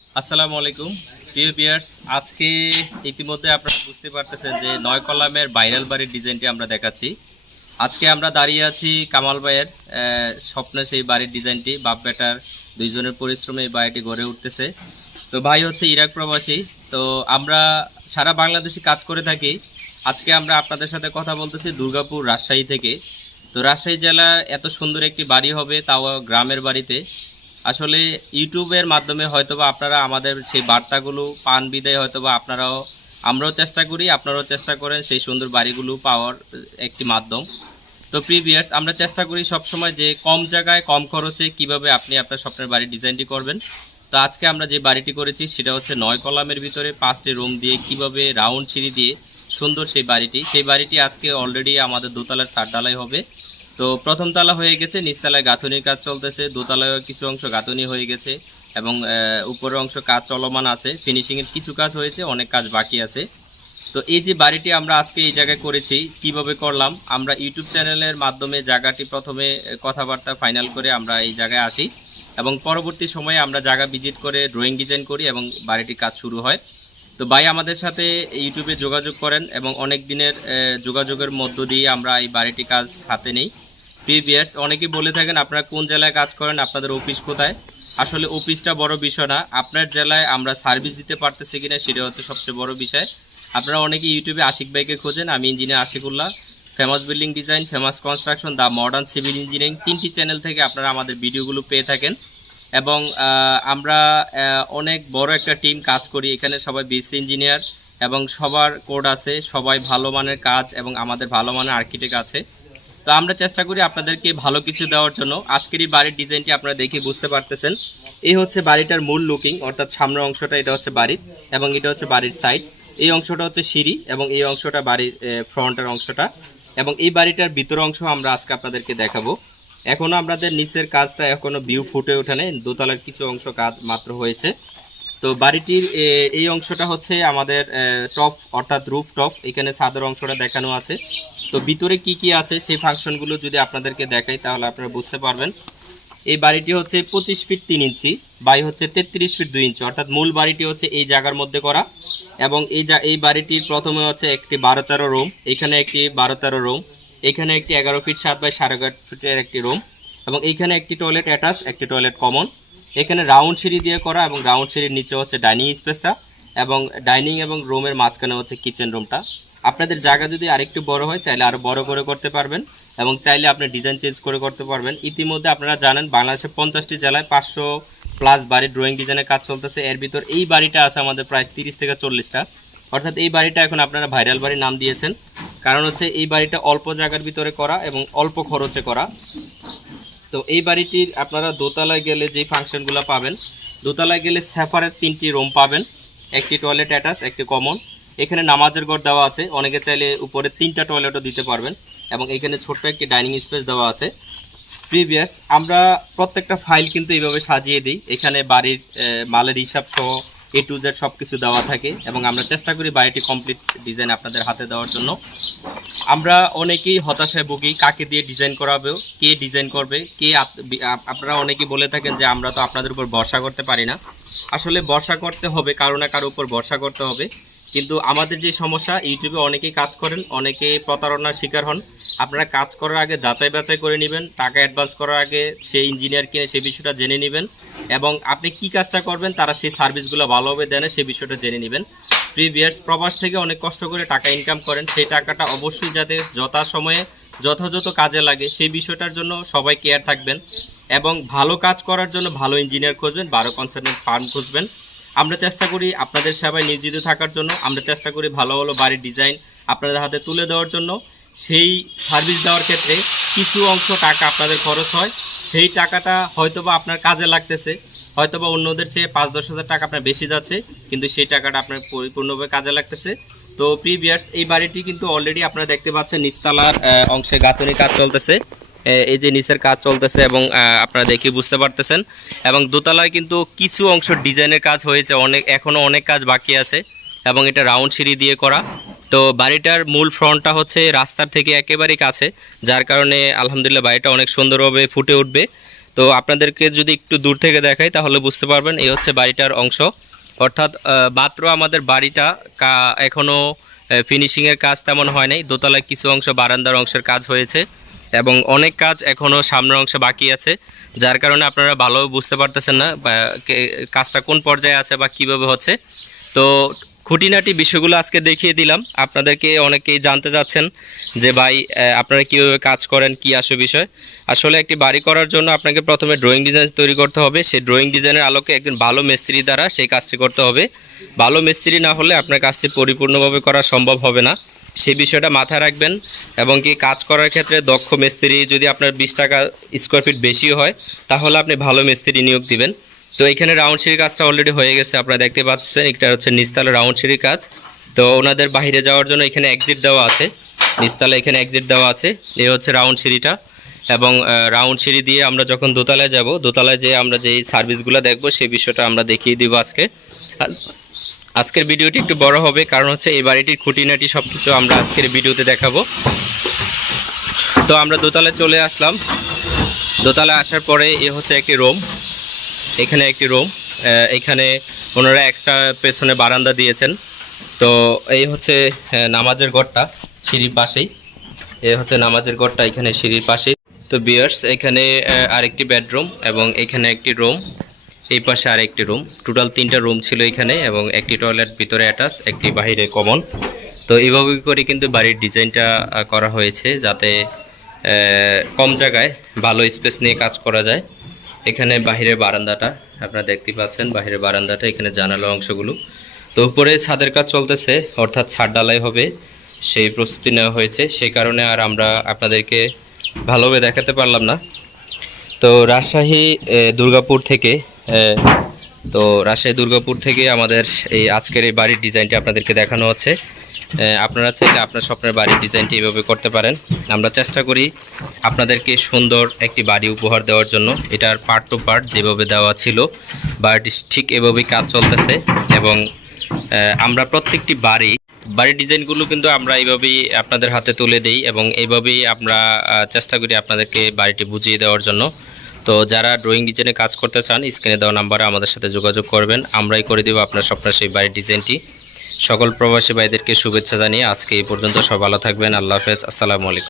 আসসালামু আলাইকুম। প্রিয় বিয়ার্স আজকে ইতিমধ্যে আপনারা বুঝতে পারতেছেন যে নয় কলামের ভাইরাল বাড়ির ডিজাইনটি আমরা দেখাচ্ছি। আজকে আমরা দাঁড়িয়ে আছি কামাল ভাইয়ের স্বপ্নে সেই বাড়ির ডিজাইনটি বাপ বেটার দুইজনের পরিশ্রমে এই বাড়িটি গড়ে উঠতেছে। তো ভাই হচ্ছে ইরাক প্রবাসী, তো আমরা সারা বাংলাদেশে কাজ করে থাকি। আজকে আমরা আপনাদের সাথে কথা বলতেছি দুর্গাপুর রাজশাহী থেকে। তো রাজশাহী জেলা এত সুন্দর একটি বাড়ি হবে তাও গ্রামের বাড়িতে। আসলে ইউটিউবের মাধ্যমে হয়তোবা আপনারা আমাদের সেই বার্তাগুলো পান বিদায় হয়তোবা আপনারাও, আমরাও চেষ্টা করি, আপনারাও চেষ্টা করেন সেই সুন্দর বাড়িগুলো পাওয়ার একটি মাধ্যম। তো প্রিভিয়ার্স আমরা চেষ্টা করি সবসময় যে কম জায়গায় কম খরচে কীভাবে আপনি আপনার স্বপ্নের বাড়ির ডিজাইনটি করবেন। তো আজকে আমরা যে বাড়িটি করেছি, সেটা হচ্ছে নয় কলামের ভিতরে পাঁচটি রুম দিয়ে কীভাবে রাউন্ড সিঁড়ি দিয়ে সুন্দর সেই বাড়িটি। সেই বাড়িটি আজকে অলরেডি আমাদের দোতলার সার ডালাই হবে। তো প্রথম তালা হয়ে গেছে, নিচতলায় গাঁথনির কাজ চলতেছে। দোতলায় কিছু অংশ গাঁথনি হয়ে গেছে এবং উপরের অংশ কাজ চলমান আছে। ফিনিশিংয়ের কিছু কাজ হয়েছে, অনেক কাজ বাকি আছে। তো এই যে বাড়িটি আমরা আজকে এই জায়গায় করেছি, কীভাবে করলাম, আমরা ইউটিউব চ্যানেলের মাধ্যমে জায়গাটি প্রথমে কথাবার্তা ফাইনাল করে আমরা এই জায়গায় আসি এবং পরবর্তী সময়ে আমরা জায়গা ভিজিট করে ড্রয়িং ডিজাইন করি এবং বাড়িটি কাজ শুরু হয়। তো ভাই আমাদের সাথে ইউটিউবে যোগাযোগ করেন এবং অনেক দিনের যোগাযোগের মধ্য দিয়ে আমরা এই বাড়িটি কাজ হাতে নেই। প্রিভিয়ার্স অনেকেই বলে থাকেন আপনারা কোন জেলায় কাজ করেন, আপনাদের অফিস কোথায়? আসলে অফিসটা বড় বিষয় না। আপনার জেলায় আমরা সার্ভিস দিতে পারতেছি কিনা সেটা হচ্ছে সবচেয়ে বড় বিষয়। আপনারা অনেকে ইউটিউবে আশিক ভাইকে খোঁজেন, আমি engineer Ashikullah. Famous building design famous construction the modern civil engineering তিনটি চ্যানেল থেকে আপনারা আমাদের ভিডিওগুলো পেয়ে থাকেন। এবং আমরা অনেক বড় একটা টিম কাজ করি। এখানে সবাই বিএসসি ইঞ্জিনিয়ার এবং সবার কোড আছে। সবাই ভালো মানের কাজ এবং আমাদের ভালো মানের আর্কিটেক্ট আছে। তো আমরা চেষ্টা করি আপনাদেরকে ভালো কিছু দেওয়ার জন্য। আজকের এই বাড়ির ডিজাইনটি আপনারা দেখে বুঝতে পারতেছেন। এই হচ্ছে বাড়িটার মূল লুকিং অর্থাৎ সামনের অংশটা এটা হচ্ছে বাড়ির, এবং এটা হচ্ছে বাড়ির সাইড এই অংশটা হচ্ছে সিঁড়ি, এবং এই অংশটা বাড়ির ফ্রন্টের অংশটা। এবং এই বাড়িটার ভিতর অংশ আমরা আজকে আপনাদেরকে দেখাবো। এখনও আমাদের নিচের কাজটা এখনও ভিউ ফুটে ওঠে নাই, দোতলার কিছু অংশ কাজ মাত্র হয়েছে। তো বাড়িটির এই অংশটা হচ্ছে আমাদের টপ, অর্থাৎ রুফ টপ এখানে ছাদের অংশটা দেখানো আছে। তো ভিতরে কি কি আছে সেই ফাংশনগুলো যদি আপনাদেরকে দেখাই তাহলে আপনারা বুঝতে পারবেন। এই বাড়িটি হচ্ছে পঁচিশ ফিট তিন ইঞ্চি, বাই হচ্ছে তেত্রিশ ফিট দুই ইঞ্চি, অর্থাৎ মূল বাড়িটি হচ্ছে এই জায়গার মধ্যে করা। এবং এই যা এই বাড়িটির প্রথমে হচ্ছে একটি বারো তেরো রুম, এখানে একটি বারো তেরো রুম, এখানে একটি এগারো ফিট সাত বাই সাড়ে ফিটের একটি রুম, এবং এইখানে একটি টয়লেট অ্যাটাচ, একটি টয়লেট কমন। এখানে রাউন্ড সিঁড়ি দিয়ে করা এবং রাউন্ড সিঁড়ির নিচে হচ্ছে ডাইনিং স্পেসটা এবং ডাইনিং এবং রুমের মাঝখানে হচ্ছে কিচেন রুমটা। আপনাদের জায়গা যদি আরেকটু বড় হয়, চাইলে আরও বড় করে করতে পারবেন এবং চাইলে আপনি ডিজাইন চেঞ্জ করে করতে পারবেন। ইতিমধ্যে আপনারা জানেন, বাংলাদেশের পঞ্চাশটি জেলায় পাঁচশো প্লাস বাড়ির ড্রয়িং ডিজাইনের কাজ চলতেছে। এর ভিতর এই বাড়িটা আছে আমাদের প্রায় তিরিশ থেকে চল্লিশটা। অর্থাৎ এই বাড়িটা এখন আপনারা ভাইরাল বাড়ি নাম দিয়েছেন। কারণ হচ্ছে এই বাড়িটা অল্প জায়গার ভিতরে করা এবং অল্প খরচে করা। তো এই বাড়িটির আপনারা দোতলায় গেলে যে ফাংশনগুলো পাবেন, দোতলায় গেলে সেপারেট তিনটি রুম পাবেন। একটি টয়লেট অ্যাটাচ একটি কমন এখানে নামাজের ঘর দেওয়া আছে, অনেকে চাইলে উপরে তিনটা টয়লেটও দিতে পারবেন এবং এখানে ছোট্ট একটি ডাইনিং স্পেস দেওয়া আছে। প্রিভিয়াস আমরা প্রত্যেকটা ফাইল কিন্তু এইভাবে সাজিয়ে দিই। এখানে বাড়ির মালের হিসাব সহ এ টু জেড সব কিছু দেওয়া থাকে এবং আমরা চেষ্টা করি বাড়িটি কমপ্লিট ডিজাইন আপনাদের হাতে দেওয়ার জন্য। আমরা অনেকেই হতাশায় ভুগি, কাকে দিয়ে ডিজাইন করাবে, কে ডিজাইন করবে, কে আপনারা অনেকেই বলে থাকেন যে আমরা তো আপনাদের উপর ভরসা করতে পারি না। আসলে ভরসা করতে হবে, কারও না কারও উপর ভরসা করতে হবে। কিন্তু আমাদের যে সমস্যা, ইউটিউবে অনেকেই কাজ করেন, অনেকে প্রতারণার শিকার হন। আপনারা কাজ করার আগে যাচাই বাছাই করে নেবেন, টাকা অ্যাডভান্স করার আগে সেই ইঞ্জিনিয়ার কিনে সেই বিষয়টা জেনে নেবেন এবং আপনি কি কাজটা করবেন তারা সেই সার্ভিসগুলো ভালোভাবে দেন, সেই বিষয়টা জেনে নেবেন। প্রিভিয়ার্স প্রবাস থেকে অনেক কষ্ট করে টাকা ইনকাম করেন, সেই টাকাটা অবশ্যই যাতে যথা সময়ে, যথাযথ কাজে লাগে, সেই বিষয়টার জন্য সবাই কেয়ার থাকবেন এবং ভালো কাজ করার জন্য ভালো ইঞ্জিনিয়ার খুঁজবেন, ভালো কনসালটেন্ট ফার্ম খুঁজবেন। আমরা চেষ্টা করি আপনাদের সেবায় নিয়োজিত থাকার জন্য। আমরা চেষ্টা করি ভালো ভালো বাড়ির ডিজাইন আপনাদের হাতে তুলে দেওয়ার জন্য। সেই সার্ভিস দেওয়ার ক্ষেত্রে কিছু অংশ টাকা আপনাদের খরচ হয়। সেই টাকাটা হয়তোবা আপনার কাজে লাগতেছে হয়তোবা অন্যদের চেয়ে পাঁচ দশ হাজার টাকা আপনার বেশি যাচ্ছে কিন্তু সেই টাকাটা আপনার পরিপূর্ণভাবে কাজে লাগতেছে। তো প্রিভিয়ার্স এই বাড়িটি কিন্তু অলরেডি আপনারা দেখতে পাচ্ছেন নিচতলার আহ, অংশে গাঁথনি কাজ চলতেছে। এই যে নিচের কাজ চলতেছে এবং আপনারা দেখে বুঝতে পারতেছেন। এবং দোতলায় কিন্তু কিছু অংশ ডিজাইনের কাজ হয়েছে, অনেক এখনও অনেক কাজ বাকি আছে। এবং এটা রাউন্ড সিঁড়ি দিয়ে করা। তো বাড়িটার মূল ফ্রন্টটা হচ্ছে রাস্তার থেকে একেবারেই কাছে, যার কারণে আলহামদুলিল্লাহ বাড়িটা অনেক সুন্দরভাবে ফুটে উঠবে। তো আপনাদেরকে যদি একটু দূর থেকে দেখাই, তাহলে বুঝতে পারবেন এই হচ্ছে বাড়িটার অংশ। অর্থাৎ মাত্র আমাদের বাড়িটা কা- এখনও ফিনিশিংয়ের কাজ তেমন হয় নাই। দোতলায় কিছু অংশ বারান্দার অংশের কাজ হয়েছে। এবং অনেক কাজ এখনও সামনের অংশে বাকি আছে, যার কারণে আপনারা ভালো বুঝতে পারতেছেন না কাজটা কোন পর্যায়ে আছে বা কীভাবে হচ্ছে। তো খুঁটিনাটি বিষয়গুলো আজকে দেখিয়ে দিলাম। আপনাদেরকে অনেকেই জানতে চাচ্ছেন যে ভাই আপনারা কীভাবে কাজ করেন, কি আসে বিষয়। আসলে একটি বাড়ি করার জন্য আপনাকে প্রথমে ড্রয়িং ডিজাইন তৈরি করতে হবে। সেই ড্রয়িং ডিজাইনের আলোকে একজন ভালো মিস্ত্রি দ্বারা সেই কাজটি করতে হবে। ভালো মিস্ত্রি না হলে আপনার কাজটি পরিপূর্ণভাবে করা সম্ভব হবে না। সেই বিষয়টা মাথায় রাখবেন এবং কি কাজ করার ক্ষেত্রে দক্ষ মিস্ত্রি যদি আপনার বিশ টাকা স্কোয়ার ফিট বেশি হয়, তাহলে আপনি ভালো মিস্ত্রি নিয়োগ দিবেন। তো এখানে রাউন্ড সিঁড়ির কাজটা অলরেডি হয়ে গেছে, আপনারা দেখতে পাচ্ছেন, এটা হচ্ছে নিস্তালা রাউন্ড সিঁড়ির কাজ। তো ওনাদের বাইরে যাওয়ার জন্য এখানে এক্সিট দেওয়া আছে, নিস্তালা এখানে এক্সিট দেওয়া আছে এই হচ্ছে রাউন্ড সিঁড়িটা। এবং রাউন্ড সিঁড়ি দিয়ে আমরা যখন দোতলায় যাব, দোতলায় যেয়ে আমরা যেই সার্ভিসগুলো দেখব সেই বিষয়টা আমরা দেখিয়ে দিব আজকে। আজকের ভিডিওটি একটু বড় হবে, কারণ হচ্ছে এই বাড়িটির খুঁটিনাটি সব কিছু আমরা আজকের ভিডিওতে দেখাবো। তো আমরা দোতলায় চলে আসলাম। দোতলায় আসার পরে এ হচ্ছে একটি রুম। এখানে একটি রুম এখানে ওনারা এক্সট্রা পেছনে বারান্দা দিয়েছেন। তো এই হচ্ছে নামাজের ঘরটা সিঁড়ির পাশেই। এ হচ্ছে নামাজের ঘরটা এখানে সিঁড়ির পাশেই। তো বিয়ার্স এখানে আরেকটি বেডরুম এবং এখানে একটি রুম। এই পাশে আরেকটি রুম। টোটাল তিনটা রুম ছিল এখানে এবং একটি টয়লেট ভিতরে অ্যাটাচ, একটি বাহিরে কমন। তো এইভাবে করে কিন্তু বাড়ির ডিজাইনটা করা হয়েছে যাতে কম জায়গায় ভালো স্পেস নিয়ে কাজ করা যায়। এখানে বাহিরের বারান্দাটা, আপনারা দেখতে পাচ্ছেন বাহিরের বারান্দাটা, এখানে জানালা অংশগুলো। তো উপরে ছাদের কাজ চলতেছে, অর্থাৎ ছাদ ডালাই হবে, সেই প্রস্তুতি নেওয়া হয়েছে। সেই কারণে আর আমরা আপনাদেরকে ভালোভাবে দেখাতে পারলাম না। তো রাজশাহী দুর্গাপুর থেকে তো রাজশাহী, দুর্গাপুর থেকে আমাদের এই আজকের এই বাড়ির ডিজাইনটি আপনাদেরকে দেখানো হচ্ছে। আপনারা চাইলে আপনার স্বপ্নের বাড়ির ডিজাইনটি এভাবে করতে পারেন। আমরা চেষ্টা করি আপনাদেরকে সুন্দর একটি বাড়ি উপহার দেওয়ার জন্য। এটার পার্ট টু পার্ট যেভাবে দেওয়া ছিল বাড়িটি ঠিক এভাবেই কাজ চলতেছে এবং আমরা প্রত্যেকটি বাড়ি বাড়ির ডিজাইনগুলো কিন্তু আমরা এইভাবেই আপনাদের হাতে তুলে দেই এবং এইভাবেই আমরা চেষ্টা করি আপনাদেরকে বাড়িটি বুঝিয়ে দেওয়ার জন্য। তো যারা ড্রয়িং ডিজাইনে কাজ করতে চান স্ক্রিনে দেওয়া নাম্বারে আমাদের সাথে যোগাযোগ করবেন। আমরাই করে দেবো আপনার স্বপ্নের সেই বাড়ির ডিজাইনটি। সকল প্রবাসী ভাইদেরকে শুভেচ্ছা জানিয়ে আজকে এই পর্যন্ত সব ভালো থাকবেন। আল্লাহ হাফেজ। আসসালামু আলাইকুম।